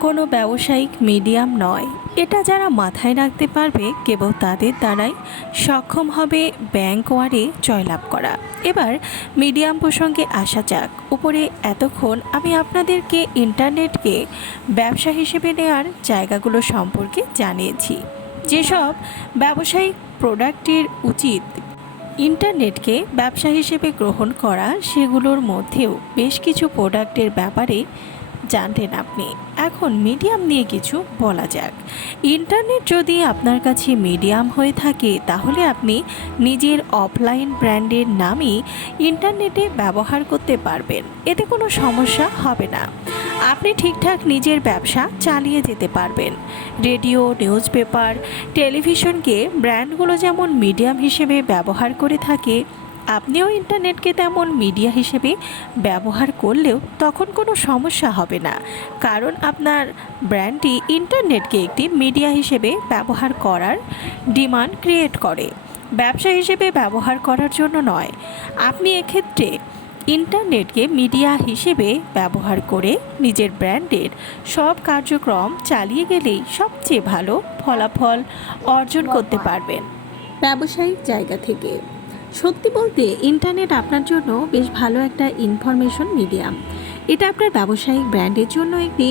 কোনো ব্যবসায়িক মিডিয়াম নয়। এটা যারা মাথায় রাখতে পারবে কেবল তাদের দ্বারাই সক্ষম হবে ব্যাংক ওয়ারে জয়লাভ করা। এবার মিডিয়াম প্রসঙ্গে আসা যাক। উপরে এতক্ষণ আমি আপনাদেরকে ইন্টারনেটকে ব্যবসা হিসেবে নেওয়ার জায়গাগুলো সম্পর্কে জানিয়েছি। যেসব ব্যবসায়িক প্রোডাক্টের উচিত ইন্টারনেটকে ব্যবসা হিসেবে গ্রহণ করা, সেগুলোর মধ্যেও বেশ কিছু প্রোডাক্টের ব্যাপারে জানতেন আপনি। এখন মিডিয়াম নিয়ে কিছু বলা যাক। ইন্টারনেট যদি আপনার কাছে মিডিয়াম হয়ে থাকে তাহলে আপনি নিজের অফলাইন ব্র্যান্ডের নামই ইন্টারনেটে ব্যবহার করতে পারবেন। এতে কোনো সমস্যা হবে না। আপনি ঠিকঠাক নিজের ব্যবসা চালিয়ে যেতে পারবেন। রেডিও, নিউজ পেপার, টেলিভিশনকে ব্র্যান্ডগুলো যেমন মিডিয়াম হিসেবে ব্যবহার করে থাকে, আপনিও ইন্টারনেটকে তেমন মিডিয়া হিসেবে ব্যবহার করলেও তখন কোনো সমস্যা হবে না, কারণ আপনার ব্র্যান্ডটি ইন্টারনেটকে একটি মিডিয়া হিসেবে ব্যবহার করার ডিমান্ড ক্রিয়েট করে, ব্যবসা হিসেবে ব্যবহার করার জন্য নয়। আপনি এক্ষেত্রে ইন্টারনেটকে মিডিয়া হিসেবে ব্যবহার করে নিজের ব্র্যান্ডের সব কার্যক্রম চালিয়ে গেলেই সবচেয়ে ভালো ফলাফল অর্জন করতে পারবেন। ব্যবসায়িক জায়গা থেকে সত্যি বলতে ইন্টারনেট আপনার জন্য বেশ ভালো একটা ইনফরমেশন মিডিয়াম। এটা আপনার ব্যবসায়িক ব্র্যান্ডের জন্য একটি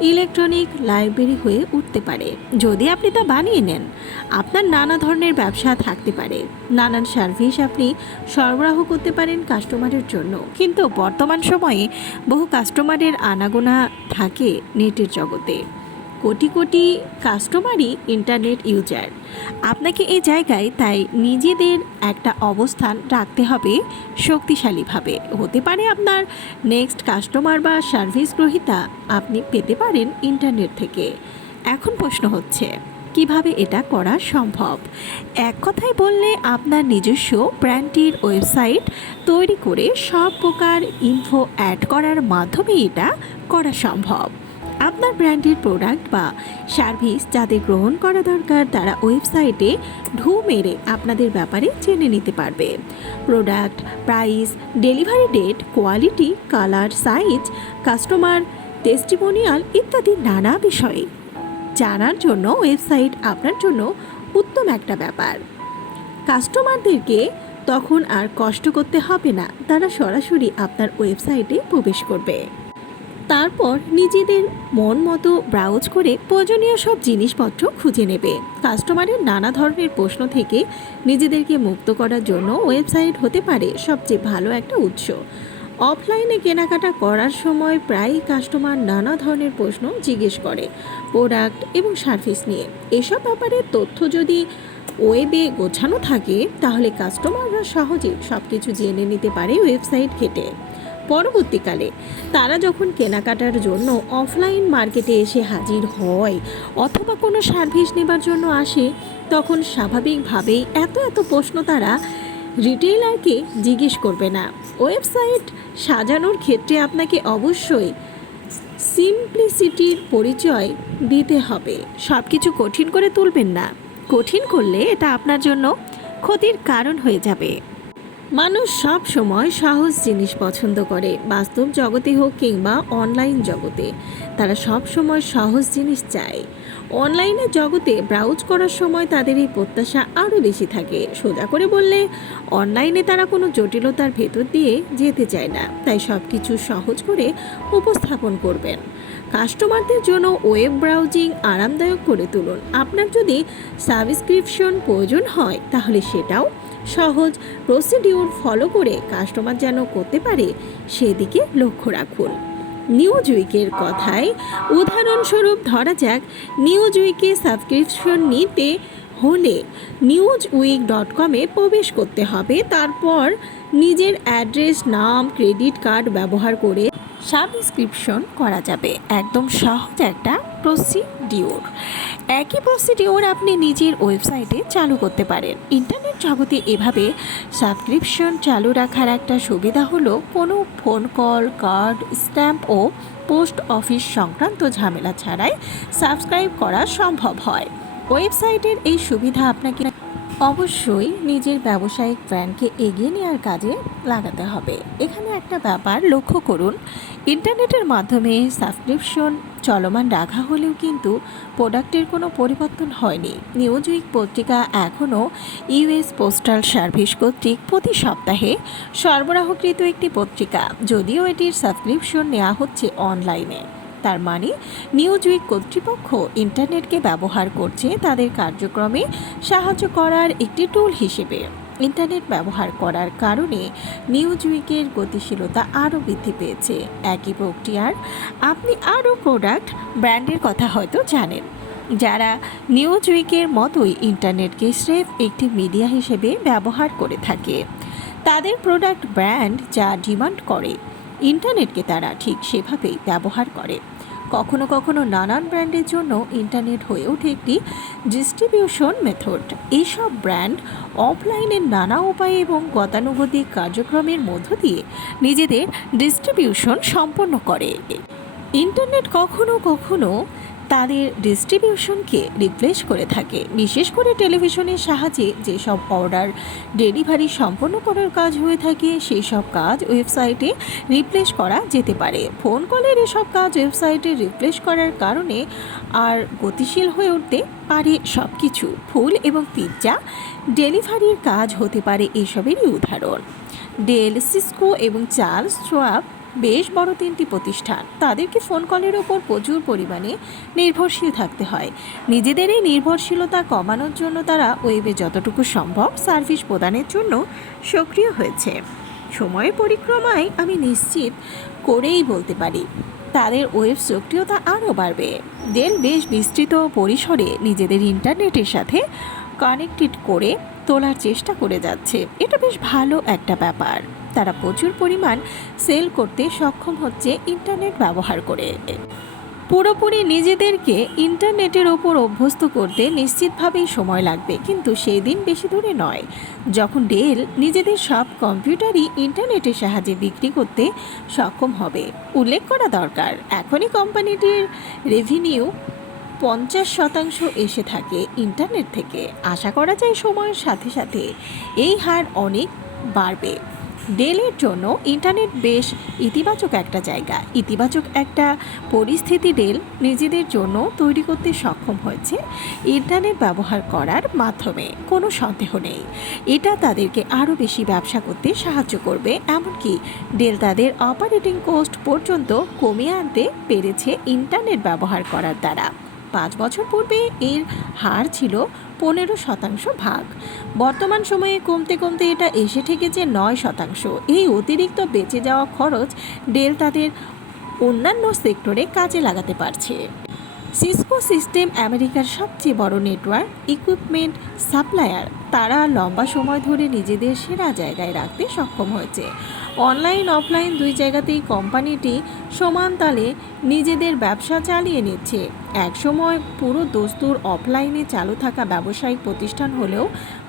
ইলেকট্রনিক লাইব্রেরি হয়ে উঠতে পারে যদি আপনি তা বানিয়ে নেন। আপনার নানা ধরনের ব্যবসা থাকতে পারে, নানান সার্ভিস আপনি সরবরাহ করতে পারেন কাস্টমারের জন্য। কিন্তু বর্তমান সময়ে বহু কাস্টমারের আনাগোনা থাকে নেটের জগতে। Crore crore কাস্টমারই internet user. আপনাকে এই জায়গায় তাই নিজেদের একটা অবস্থান রাখতে হবে শক্তিশালীভাবে। হতে পারে আপনার নেক্সট কাস্টমার বা সার্ভিস গ্রহীতা আপনি পেতে পারেন ইন্টারনেট থেকে। এখন প্রশ্ন হচ্ছে কিভাবে এটা করা সম্ভব। এক কথায় বললে আপনার নিজস্ব ব্র্যান্ডটির ওয়েবসাইট তৈরি করে সব প্রকার ইনফো অ্যাড করার মাধ্যমে এটা করা সম্ভব। আপনার ব্র্যান্ডের প্রোডাক্ট বা সার্ভিস যাদের গ্রহণ করা দরকার তারা ওয়েবসাইটে ঢু মেরে আপনাদের ব্যাপারে জেনে নিতে পারবে। Product, price, delivery date, quality, colour, size, customer testimonial ইত্যাদি নানা বিষয়ে জানার জন্য ওয়েবসাইট আপনার জন্য উত্তম একটা ব্যাপার। কাস্টমারদেরকে তখন আর কষ্ট করতে হবে না, তারা সরাসরি আপনার ওয়েবসাইটে প্রবেশ করবে। তারপর নিজেদের মন মতো ব্রাউজ করে প্রয়োজনীয় সব জিনিসপত্র খুঁজে নেবে। কাস্টমারের নানা ধরনের প্রশ্ন থেকে নিজেদেরকে মুক্ত করার জন্য ওয়েবসাইট হতে পারে সবচেয়ে ভালো একটা উৎস। অফলাইনে কেনাকাটা করার সময় প্রায়ই কাস্টমার নানা ধরনের প্রশ্ন জিজ্ঞেস করে প্রোডাক্ট এবং সার্ভিস নিয়ে। এসব ব্যাপারে তথ্য যদি ওয়েবে গোছানো থাকে তাহলে কাস্টমাররা সহজে সব কিছু জেনে নিতে পারে ওয়েবসাইট ঘেঁটে। পরবর্তীকালে তারা যখন কেনাকাটার জন্য অফলাইন মার্কেটে এসে হাজির হয় অথবা কোনো সার্ভিস নেবার জন্য আসে তখন স্বাভাবিকভাবেই এত প্রশ্ন তারা রিটেইলারকে জিজ্ঞেস করবে না। ওয়েবসাইট সাজানোর ক্ষেত্রে আপনাকে অবশ্যই সিম্পলিসিটির পরিচয় দিতে হবে। সব কিছু কঠিন করে তুলবেন না, কঠিন করলে এটা আপনার জন্য ক্ষতির কারণ হয়ে যাবে। মানুষ সব সময় সহজ জিনিস পছন্দ করে, বাস্তব জগতে হোক কিংবা অনলাইন জগতে। তারা সব সময় সহজ জিনিস চায়। অনলাইনের জগতে ব্রাউজ করার সময় তাদের এই প্রত্যাশা আরও বেশি থাকে। সোজা করে বললে অনলাইনে তারা কোনো জটিলতার ভেতর দিয়ে যেতে চায় না, তাই সব কিছু সহজ করে উপস্থাপন করবেন। কাস্টমারদের জন্য ওয়েব ব্রাউজিং আরামদায়ক করে তুলুন। আপনার যদি সাবস্ক্রিপশন প্রয়োজন হয় তাহলে সেটাও সহজ প্রসিডিউর ফলো করে কাস্টমার যেন করতে পারে সেদিকে লক্ষ্য রাখুন। নিউজ উইকের কথায় উদাহরণস্বরূপ ধরা যাক, নিউজ উইকে সাবস্ক্রিপশন নিতে হলে newsweek.com-এ প্রবেশ করতে হবে। তারপর নিজের অ্যাড্রেস, নাম, ক্রেডিট কার্ড ব্যবহার করে সাবস্ক্রিপশন করা যাবে। একদম সহজ একটা প্রসিডিওর। একই প্রসিডিওর আপনি নিজের ওয়েবসাইটে চালু করতে পারেন। ইন্টারনেট জগতে এভাবে সাবস্ক্রিপশন চালু রাখার একটা সুবিধা হলো কোনো ফোন কল, কার্ড, স্ট্যাম্প ও পোস্ট অফিস সংক্রান্ত ঝামেলা ছাড়াই সাবস্ক্রাইব করা সম্ভব হয়। ওয়েবসাইটের এই সুবিধা আপনাকে অবশ্যই নিজের ব্যবসায়িক ব্র্যান্ডকে এগিয়ে নেওয়ার কাজে লাগাতে হবে। এখানে একটা ব্যাপার লক্ষ্য করুন, ইন্টারনেটের মাধ্যমে সাবস্ক্রিপশন চলমান রাখা হলেও কিন্তু প্রোডাক্টের কোনো পরিবর্তন হয়নি। নিউজ উইক পত্রিকা এখনও ইউএস পোস্টাল সার্ভিস কর্তৃক প্রতি সপ্তাহে সরবরাহকৃত একটি পত্রিকা, যদিও এটির সাবস্ক্রিপশন নেওয়া হচ্ছে অনলাইনে। তার মানে নিউজ উইক কর্তৃপক্ষ ইন্টারনেটকে ব্যবহার করছে তাদের কার্যক্রমে সাহায্য করার একটি টুল হিসেবে। ইন্টারনেট ব্যবহার করার কারণে নিউজ উইকের গতিশীলতা আরও বৃদ্ধি পেয়েছে। একই প্রক্রিয়ার আপনি আরও প্রোডাক্ট ব্র্যান্ডের কথা হয়তো জানেন, যারা নিউজ উইকের মতোই ইন্টারনেটকে স্রেফ একটি মিডিয়া হিসেবে ব্যবহার করে থাকে। তাদের প্রোডাক্ট ব্র্যান্ড যা ডিমান্ড করে, ইন্টারনেটকে তারা ঠিক সেভাবেই ব্যবহার করে। কখনো কখনো নানান ব্র্যান্ডের জন্য ইন্টারনেট হয়ে ওঠে একটি ডিস্ট্রিবিউশন মেথড। এইসব ব্র্যান্ড অফলাইনের নানা উপায়ে এবং গতানুগতিক কার্যক্রমের মধ্য দিয়ে নিজেদের ডিস্ট্রিবিউশন সম্পন্ন করে। ইন্টারনেট কখনো কখনো তাদের ডিস্ট্রিবিউশনকে রিপ্লেস করে থাকে, বিশেষ করে টেলিভিশনের সাহায্যে যেসব অর্ডার ডেলিভারি সম্পন্ন করার কাজ হয়ে থাকে সেই সব কাজ ওয়েবসাইটে রিপ্লেস করা যেতে পারে। ফোন কলের এসব কাজ ওয়েবসাইটে রিপ্লেস করার কারণে আর গতিশীল হয়ে উঠতে পারে সব কিছু। ফুল এবং পিৎজা ডেলিভারির কাজ হতে পারে এসবেরই উদাহরণ। ডেল, সিসকো এবং চার্লস শোয়াব বেশ বড় তিনটি প্রতিষ্ঠান। তাদেরকে ফোন কলের ওপর প্রচুর পরিমাণে নির্ভরশীল থাকতে হয়। নিজেদের এই নির্ভরশীলতা কমানোর জন্য তারা ওয়েবে যতটুকু সম্ভব সার্ভিস প্রদানের জন্য সক্রিয় হয়েছে। সময়ের পরিক্রমায় আমি নিশ্চিত করেই বলতে পারি তাদের ওয়েব সক্রিয়তা আরও বাড়বে। ডেল বেশ বিস্তৃত পরিসরে নিজেদের ইন্টারনেটের সাথে কানেক্টেড করে তোলার চেষ্টা করে যাচ্ছে। এটা বেশ ভালো একটা ব্যাপার। তারা প্রচুর পরিমাণ সেল করতে সক্ষম হচ্ছে ইন্টারনেট ব্যবহার করে। পুরোপুরি নিজেদেরকে ইন্টারনেটের ওপর অভ্যস্ত করতে নিশ্চিতভাবেই সময় লাগবে, কিন্তু সেই দিন বেশি দূরে নয় যখন ডেল নিজেদের সব কম্পিউটারই ইন্টারনেটের সাহায্যে বিক্রি করতে সক্ষম হবে। উল্লেখ করা দরকার, এখনই কোম্পানিটির রেভিনিউ 50% এসে থাকে ইন্টারনেট থেকে। আশা করা যায় সময়ের সাথে সাথে এই হার অনেক বাড়বে। ডেলের জন্য ইন্টারনেট বেশ ইতিবাচক একটা জায়গা, ইতিবাচক একটা পরিস্থিতি ডেল নিজেদের জন্য তৈরি করতে সক্ষম হয়েছে ইন্টারনেট ব্যবহার করার মাধ্যমে। কোনো সন্দেহ নেই এটা তাদেরকে আরও বেশি ব্যবসা করতে সাহায্য করবে। এমনকি ডেল তাদের অপারেটিং কস্ট পর্যন্ত কমিয়ে আনতে পেরেছে ইন্টারনেট ব্যবহার করার দ্বারা। 5 বছর পূর্বে এর হার ছিল 15% ভাগ। বর্তমান সময়ে কমতে কমতে এটা এসে ঠেকেছে 9%। এই অতিরিক্ত বেঁচে যাওয়া খরচ ডেল তাদের অন্যান্য সেক্টরে কাজে লাগাতে পারছে। সিসকো সিস্টেম আমেরিকার সবচেয়ে বড় নেটওয়ার্ক ইকুইপমেন্ট সাপ্লায়ার। তারা লম্বা সময় ধরে নিজেদের সেরা জায়গায় রাখতে সক্ষম হয়েছে। অনলাইন অফলাইন দুই জায়গাতেই কোম্পানিটি সমান তালে নিজেদের ব্যবসা চালিয়ে নিচ্ছে। একসময় পুরো দস্তুর অফলাইনে চালু থাকা ব্যবসায়িক প্রতিষ্ঠান হলেও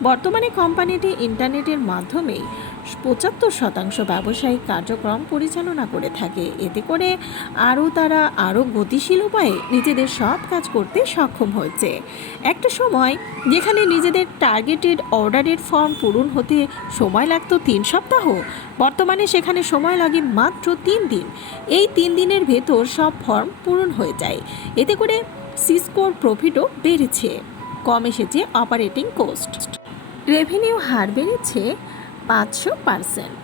বর্তমানে কোম্পানিটি ইন্টারনেটের মাধ্যমেই 75% ব্যবসায়িক কার্যক্রম পরিচালনা করে থাকে। এতে করে তারা আরও গতিশীল উপায়ে নিজেদের সব কাজ করতে সক্ষম হয়েছে। একটা সময় যেখানে নিজেদের টার্গেটেড অর্ডারের ফর্ম পূরণ হতে সময় লাগতো 3 সপ্তাহ, বর্তমানে সেখানে সময় লাগে মাত্র 3 দিন। এই 3 দিনের ভেতর সব ফর্ম পূরণ হয়ে যায়। এতে করে সিসকোর প্রফিটও বেড়েছে, কম এসেছে অপারেটিং কস্ট। রেভিনিউ হার বেড়েছে 500%।